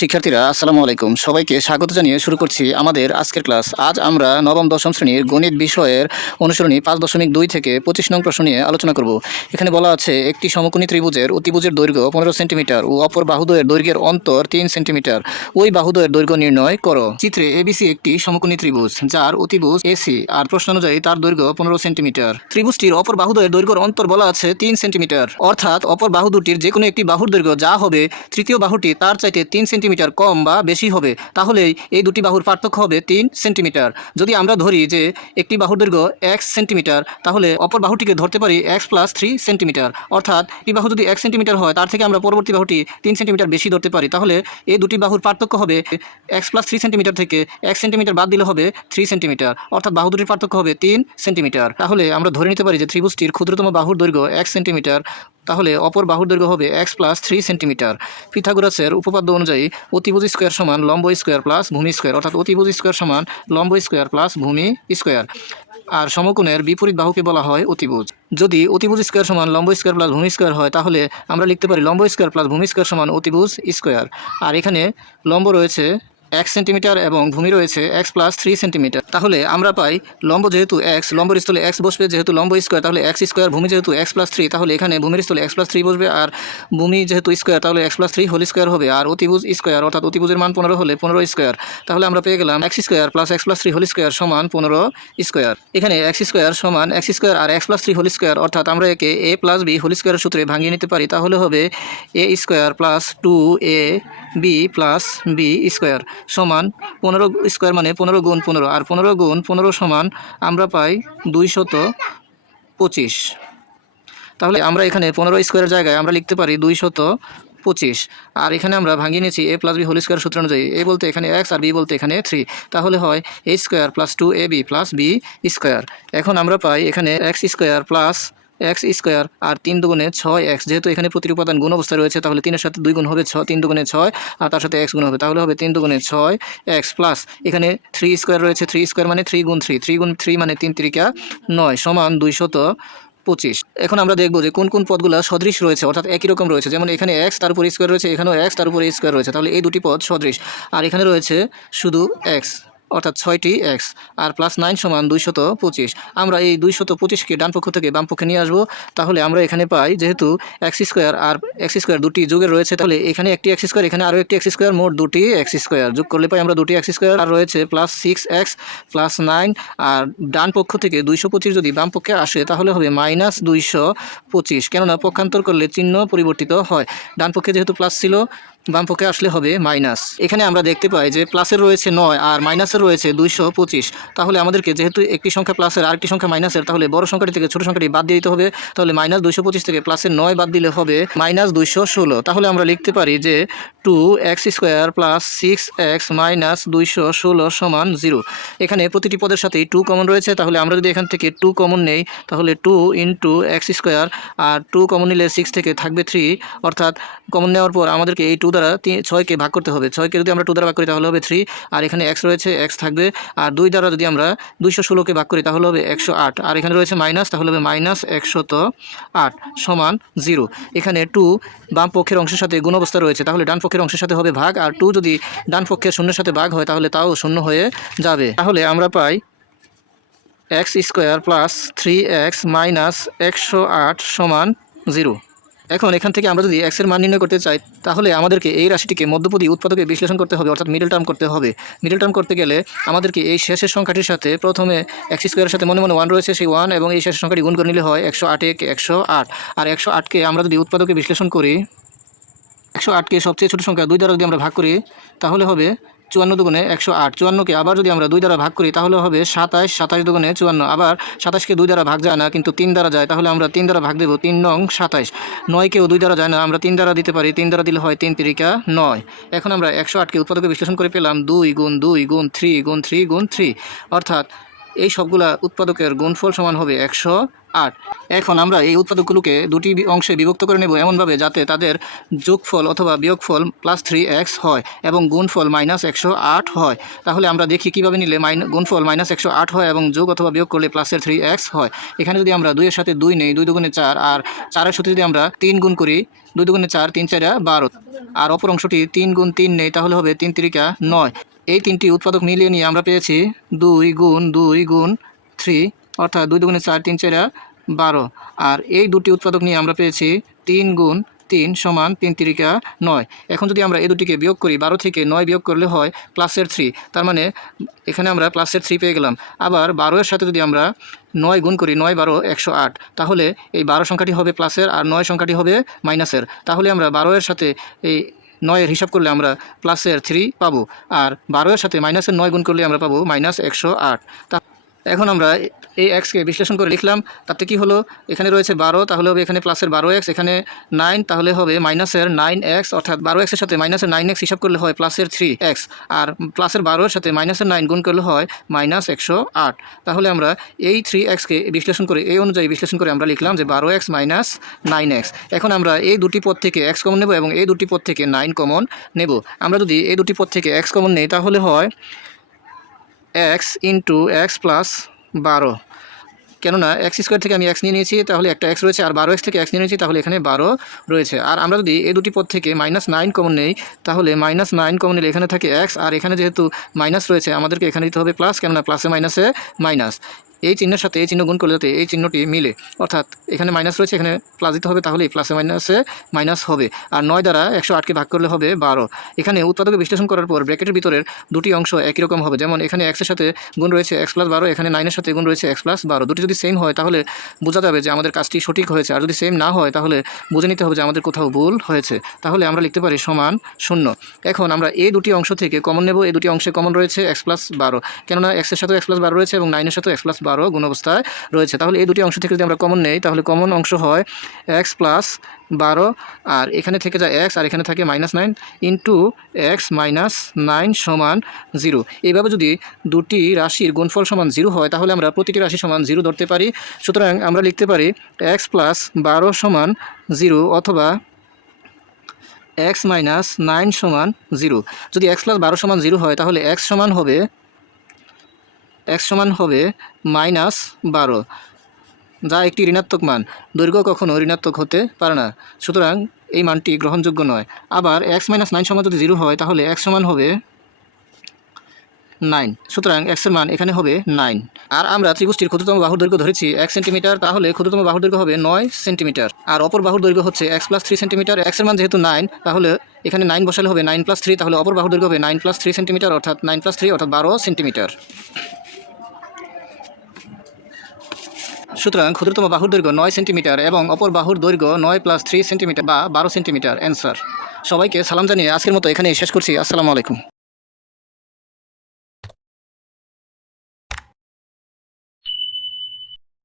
শিক্ষার্থীরা, আসসালামু আলাইকুম। সবাইকে স্বাগত জানিয়ে শুরু করছি আমাদের আজকের ক্লাস। আজ আমরা নবম, দশম শ্রেণির গণিত বিষয়ের অনুসরণী পাঁচ দশমিক দুই থেকে পঁচিশ নং প্রশ্ন নিয়ে আলোচনা করব। এখানে বলা আছে, একটি সমকোণী ত্রিভুজের অতিভুজের দৈর্ঘ্য পনেরো সেন্টিমিটার ও অপর বাহুদ্বয়ের দৈর্ঘ্যের অন্তর তিন সেন্টিমিটার। ওই বাহুদয়ের দৈর্ঘ্য নির্ণয় করো। চিত্রে এবিসি একটি সমকোণী ত্রিভুজ, যার অতিভুজ এসি আর প্রশ্ন অনুযায়ী তার দৈর্ঘ্য পনেরো সেন্টিমিটার। ত্রিভুজটির অপর বাহুদ্বয়ের দৈর্ঘ্যের অন্তর বলা আছে তিন সেন্টিমিটার। অর্থাৎ অপর বাহু দুটির যে কোনো একটি বাহুর দৈর্ঘ্য যা হবে, তৃতীয় বাহুটি তার চাইতে তিন সেন্টিমিটার কম বা বেশি হবে, তাহলেই এই দুটি বাহুর পার্থক্য হবে তিন সেন্টিমিটার। যদি আমরা ধরি যে একটি বাহুর দৈর্ঘ্য এক সেন্টিমিটার, তাহলে অপর বাহুটিকে ধরতে পারি এক্স প্লাস থ্রি সেন্টিমিটার। অর্থাৎ এই বাহু যদি এক সেন্টিমিটার হয়, তার থেকে আমরা পরবর্তী বাহুটি তিন সেন্টিমিটার বেশি ধরতে পারি। তাহলে এই দুটি বাহুর পার্থক্য হবে এক্স প্লাস থ্রি সেন্টিমিটার থেকে এক সেন্টিমিটার বাদ দিলে হবে থ্রি সেন্টিমিটার। অর্থাৎ বাহু দুটির পার্থক্য হবে তিন সেন্টিমিটার। তাহলে আমরা ধরে নিতে পারি যে ত্রিভুজটির ক্ষুদ্রতম বাহুর দৈর্ঘ্য এক সেন্টিমিটার। তাহলে অপর বাহুর দৈর্ঘ্য হবে এক্স প্লাস থ্রি সেন্টিমিটার পিথাগোরাসের উপপাদ্য অনুযায়ী অতিভুজ স্কোয়ার সমান লম্ব স্কোয়ার প্লাস ভূমি স্কোয়ার অর্থাৎ অতিভুজ স্কোয়ার সমান লম্ব স্কোয়ার প্লাস ভূমি স্কোয়ার আর সমকোণের বিপরীত বাহুকে বলা হয় অতিভুজ। যদি অতিভুজ স্কোয়ার সমান লম্ব স্কোয়ার প্লাস ভূমি স্কোয়ার হয়, তাহলে আমরা লিখতে পারি লম্ব স্কোয়ার প্লাস ভূমি স্কোয়ার সমান অতিভুজ স্কোয়ার আর এখানে লম্ব রয়েছে এক সেন্টিমিটার এবং ভূমি রয়েছে এক্স প্লাস থ্রি সেন্টিমিটার। তাহলে আমরা পাই লম্ব যেহেতু এক্স লম্বর স্থলে এক্স বসবে, যেহেতু লম্ব স্কোয়ার তাহলে এক্স স্কোয়ার ভূমি যেহেতু এক্স প্লাস থ্রি তাহলে এখানে ভূমির স্থলে এক্স প্লাস থ্রি বসবে আর ভূমি যেহেতু স্কোয়ার তাহলে x plus three whole square হবে আর অতিভুজ স্কোয়ার অর্থাৎ অতিভুজের মান পনেরো হলে পনেরো স্কোয়ার তাহলে আমরা পেয়ে গেলাম x square plus x plus three whole square সমান পনেরো স্কোয়ার এখানে এক্স স্কোয়ার সমান এক্স স্কোয়ার আর x plus three whole square অর্থাৎ আমরা একে এ প্লাস বি হোল স্কোয়ারের সূত্রে ভাঙিয়ে নিতে পারি, তাহলে হবে a square plus two a b plus b square সমান পনেরো স্কোয়ার মানে পনেরো গুণ পনেরো, আর পনেরো গুণ পনেরো সমান আমরা পাই দুইশত পঁচিশ। তাহলে আমরা এখানে পনেরো স্কোয়ারের জায়গায় আমরা লিখতে পারি দুইশত পঁচিশ, আর এখানে আমরা ভাঙিয়ে নিয়েছি a plus b whole square সূত্র অনুযায়ী। এ বলতে এখানে এক্স আর বি বলতে এখানে থ্রি তাহলে হয় a square plus two a b plus b square এখন আমরা পাই এখানে x square plus x square আর তিন দুগুণে ছয় এক্স। যেহেতু এখানে প্রতিটি উপাদান গুণ অবস্থায় রয়েছে, তাহলে তিনের সাথে দুই গুণ হবে ছ তিন দুগুণে ছয়, আর তার সাথে এক্স গুণ হবে। তাহলে হবে তিন দুগুণে ছয় এক্স প্লাস। এখানে থ্রি স্কোয়ার রয়েছে, থ্রি স্কোয়ার মানে থ্রি গুণ থ্রি। থ্রি গুণ থ্রি মানে তিন তিরিকা নয় সমান দুইশত পঁচিশ। এখন আমরা দেখব যে কোন কোন পদগুলো সদৃশ রয়েছে, অর্থাৎ একই রকম রয়েছে। যেমন এখানে এক্স, তার উপর স্কোয়ার রয়েছে, এখানেও এক্স, তার উপরে স্কোয়ার রয়েছে। তাহলে এই দুটি পদ সদৃশ। আর এখানে রয়েছে শুধু এক্স। অর্থাৎ ছয়টি এক্স আর প্লাস নাইন সমান দুইশত পঁচিশ। আমরা এই দুইশত পঁচিশকে ডান পক্ষ থেকে বাম পক্ষে নিয়ে আসব। তাহলে আমরা এখানে পাই, যেহেতু এক্স স্কোয়ার আর এক্স স্কোয়ার দুটি যোগের রয়েছে, তাহলে এখানে একটি এক্স স্কোয়ার এখানে আরও একটি এক্স স্কোয়ার মোট দুটি এক্স স্কোয়ার যোগ করলে পাই আমরা দুটি এক্স স্কোয়ার আর রয়েছে plus six x plus nine আর ডান পক্ষ থেকে দুইশো পঁচিশ যদি বাম পক্ষে আসে, তাহলে হবে মাইনাস দুইশো পঁচিশ। কেননা পক্ষান্তর করলে চিহ্ন পরিবর্তিত হয়। ডান পক্ষে যেহেতু প্লাস ছিল বাম পক্ষে আসলে হবে মাইনাস। এখানে আমরা দেখতে পাই যে প্লাসের রয়েছে নয় আর মাইনাসের রয়েছে দুইশো পঁচিশ। তাহলে আমাদেরকে যেহেতু একটি সংখ্যা প্লাসের আরেকটি সংখ্যা মাইনাসের, তাহলে বড় সংখ্যাটি থেকে ছোট সংখ্যাটি বাদ দিয়ে দিতে হবে। তাহলে মাইনাস দুইশো পঁচিশ থেকে প্লাসের নয় বাদ দিলে হবে মাইনাস দুইশো ষোলো। তাহলে আমরা লিখতে পারি যে two x square plus six x minus দুইশো ষোলো সমান জিরো। এখানে প্রতিটি পদের সাথেই টু কমন রয়েছে। তাহলে আমরা যদি এখান থেকে টু কমন নেই, তাহলে টু ইন্টু এক্স স্কোয়ার আর টু কমন নিলে সিক্স থেকে থাকবে থ্রি। অর্থাৎ কমন নেওয়ার পর আমাদেরকে এই টু দ্বারা ছয়কে ভাগ করতে হবে। ছয়কে যদি আমরা টু দ্বারা ভাগ করি তাহলে হবে থ্রি আর এখানে এক্স রয়েছে এক্স থাকবে। আর দুই দ্বারা যদি আমরা দুইশো ষোলোকে ভাগ করি তাহলে হবে একশো আট। আর এখানে রয়েছে মাইনাস তাহলে হবে মাইনাস একশত আট সমান জিরো এখানে টু বাম পক্ষের অংশের সাথে গুণ অবস্থা রয়েছে, তাহলে ডান পক্ষের অংশের সাথে হবে ভাগ। আর টু যদি ডান পক্ষের শূন্যের সাথে ভাগ হয়, তাহলে তাও শূন্য হয়ে যাবে। তাহলে আমরা পাই x square plus three x minus একশো আট সমান জিরো এখন এখান থেকে আমরা যদি এক্সের মান নির্ণয় করতে চাই, তাহলে আমাদেরকে এই রাশিটিকে মধ্যপদী উৎপাদকে বিশ্লেষণ করতে হবে, অর্থাৎ মিডল টার্ম করতে হবে। মিডল টার্ম করতে গেলে আমাদেরকে এই শেষের সংখ্যাটির সাথে প্রথমে এক্স স্কোয়ারের সাথে মনে মনে ওয়ান রয়েছে, সেই ওয়ান এবং এই শেষের সংখ্যাটি গুণ করে নিলে হয় একশো আটে একশো আট। আর একশো আটকে আমরা যদি উৎপাদকে বিশ্লেষণ করি, একশো আটকে সবচেয়ে ছোটো সংখ্যা দুই দ্বারা যদি আমরা ভাগ করি, তাহলে হবে চুয়ান্ন দুগুণে একশো আট। চুয়ান্নকে আবার যদি আমরা দুই দ্বারা ভাগ করি, তাহলে হবে সাতাশ সাতাশ দুগুণে চুয়ান্ন। আবার সাতাশকে দুই দ্বারা ভাগ যায় না, কিন্তু তিন দ্বারা যায়, তাহলে আমরা তিন দ্বারা ভাগ দেব তিন নং সাতাশ। নয়কেও দুই দ্বারা যায় না, আমরা তিন দ্বারা দিতে পারি, তিন দ্বারা দিলে হয় তিন তিরিকা নয়। এখন আমরা একশো আটকে উৎপাদকে বিশ্লেষণ করে পেলাম দুই গুণ দুই গুণ থ্রি গুণ থ্রি গুণ থ্রি। অর্থাৎ এই সবগুলা উৎপাদকের গুণফল সমান হবে একশো আট। এখন আমরা এই উৎপাদকগুলোকে দুটি অংশে বিভক্ত করে নেব এমনভাবে যাতে তাদের যোগফল অথবা বিয়োগফল প্লাস থ্রি এক্স হয় এবং গুণফল মাইনাস একশো আট হয়। তাহলে আমরা দেখি কীভাবে নিলে মাইন গুণফল মাইনাস একশো আট হয় এবং যোগ অথবা বিয়োগ করলে প্লাসের থ্রি এক্স হয়। এখানে যদি আমরা দুইয়ের সাথে দুই নেই, দুই দুগুণে চার, আর চারের সাথে যদি আমরা তিন গুণ করি, দুই দুগুণে চার, তিন চারা বারো, আর অপর অংশটি তিন গুণ তিন নেই, তাহলে হবে তিন তিরিকা নয়। এই তিনটি উৎপাদক মিলিয়ে নিয়ে আমরা পেয়েছি দুই গুণ দুই গুণ থ্রি, অর্থাৎ দুই দুগুণে চার, তিন, চারা, বারো। আর এই দুটি উৎপাদক নিয়ে আমরা পেয়েছি তিন গুণ তিন সমান তিন তিরিকা নয়। এখন যদি আমরা এই দুটিকে বিয়োগ করি, বারো থেকে নয় বিয়োগ করলে হয় প্লাসের থ্রি। তার মানে এখানে আমরা প্লাসের থ্রি পেয়ে গেলাম। আবার বারোয়ের সাথে যদি আমরা নয় গুণ করি, নয়, বারো, একশো আট, তাহলে এই বারো সংখ্যাটি হবে প্লাসের আর নয় সংখ্যাটি হবে মাইনাসের। তাহলে আমরা বারোয়ের সাথে এই নয়ের হিসাব করলে আমরা প্লাসের থ্রি পাবো। আর বারোয়ের সাথে মাইনাসের নয় গুণ করলে আমরা পাবো মাইনাস একশো আট। তা এখন আমরা এই এক্সকে বিশ্লেষণ করে লিখলাম, তাতে কি হলো? এখানে রয়েছে বারো, তাহলে হবে এখানে প্লাসের বারো এক্স এখানে নাইন তাহলে হবে মাইনাসের নাইন এক্স অর্থাৎ বারো এক্সের সাথে মাইনাসের নাইন এক্স হিসাব করলে হয় প্লাসের থ্রি এক্স আর প্লাসের বারোর সাথে মাইনাসের নাইন গুণ করলে হয় মাইনাস একশো আট। তাহলে আমরা এই থ্রি এক্সকে বিশ্লেষণ করে, এই অনুযায়ী বিশ্লেষণ করে আমরা লিখলাম যে বারো এক্স মাইনাস নাইন এক্স এখন আমরা এই দুটি পদ থেকে এক্স কমন নেব এবং এই দুটি পদ থেকে নাইন কমন নেব। আমরা যদি এই দুটি পদ থেকে এক্স কমন নেই, তাহলে হয় এক্স ইন্টু এক্স প্লাস বারো। কেননা এক্স স্কোয়ার থেকে আমি এক্স নিয়ে নিয়েছি, তাহলে একটা এক্স রয়েছে, আর বারো এক্স থেকে এক্স নিয়ে নিয়েছি, তাহলে এখানে বারো রয়েছে। আর আমরা যদি এই দুটি পদ থেকে মাইনাস নাইন কমন নেই, তাহলে মাইনাস নাইন কমন নিলে এখানে থাকে এক্স আর এখানে যেহেতু মাইনাস রয়েছে, আমাদেরকে এখানে দিতে হবে প্লাস কেননা প্লাসে মাইনাসে মাইনাস এই চিহ্নের সাথে, এই চিহ্ন গুণ করলে যাতে এই চিহ্নটি মিলে। অর্থাৎ এখানে মাইনাস রয়েছে, এখানে প্লাস দিতে হবে, তাহলেই প্লাসে মাইনাসে মাইনাস হবে। আর নয় দ্বারা একশো আটকে ভাগ করলে হবে বারো। এখানে উৎপাদকে বিশ্লেষণ করার পর ব্র্যাকেটের ভিতরের দুটি অংশ একই রকম হবে। যেমন এখানে এক্সের সাথে গুণ রয়েছে এক্স প্লাস বারো, এখানে নাইনের সাথে গুণ রয়েছে এক্স প্লাস বারো। দুটি যদি সেম হয়, তাহলে বোঝা যাবে যে আমাদের কাজটি সঠিক হয়েছে। আর যদি সেম না হয়, তাহলে বুঝে নিতে হবে যে আমাদের কোথাও ভুল হয়েছে। তাহলে আমরা লিখতে পারি সমান শূন্য। এখন আমরা এই দুটি অংশ থেকে কমন নেব। এই দুটি অংশে কমন রয়েছে এক্স প্লাস বারো। কেননা এক্সের সাথে এক্স প্লাস বারো রয়েছে এবং নাইনের সাথে এক্স প্লাস বারো গুণ অবস্থায় রয়েছে। তাহলে এই দুটি অংশ থেকে যদি আমরা কমন নেই, তাহলে কমন অংশ হয় এক্স প্লাস বারো, আর এখানে থেকে যায় এক্স আর এখানে থাকে minus nine into x minus nine সমান জিরো এইভাবে যদি দুটি রাশির গুণফল সমান জিরো হয়, তাহলে আমরা প্রতিটি রাশি সমান জিরো ধরতে পারি। সুতরাং আমরা লিখতে পারি এক্স প্লাস বারো সমান জিরো অথবা এক্স মাইনাস নাইন সমান জিরো যদি এক্স প্লাস বারো সমান জিরো হয়, তাহলে এক্স সমান হবে এক্স সমান হবে মাইনাস বারো, যা একটি ঋণাত্মক মান। দৈর্ঘ্য কখনো ঋণাত্মক হতে পারে না। সুতরাং এই মানটি গ্রহণযোগ্য নয়। আবার এক্স মাইনাস নাইন সমান যদি জিরো হয়, তাহলে এক্স সমান হবে নাইন। সুতরাং এক্সের মান এখানে হবে নাইন। আর আমরা ত্রিভুজটির ক্ষুদ্রতম বাহুর দৈর্ঘ্য ধরেছি এক সেন্টিমিটার, তাহলে ক্ষুদ্রতম বাহুর দৈর্ঘ্য হবে নয় সেন্টিমিটার। আর অপর বাহুর দৈর্ঘ্য হচ্ছে এক্স প্লাস থ্রি সেন্টিমিটার। এক্সের মান যেহেতু নাইন, তাহলে এখানে নাইন বসালে হবে নাইন প্লাস থ্রি, তাহলে অপর বাহুর দৈর্ঘ্য হবে নাইন প্লাস থ্রি সেন্টিমিটার, অর্থাৎ নাইন প্লাস থ্রি, অর্থাৎ বারো সেন্টিমিটার। সুতরাং ক্ষুদ্রতম বাহুর দৈর্ঘ্য নয় সেন্টিমিটার এবং অপর বাহুর দৈর্ঘ্য নয় প্লাস থ্রি সেন্টিমিটার বা বারো সেন্টিমিটার অ্যান্সার সবাইকে সালাম জানিয়ে আজকের মতো এখানেই শেষ করছি। আসসালামু আলাইকুম।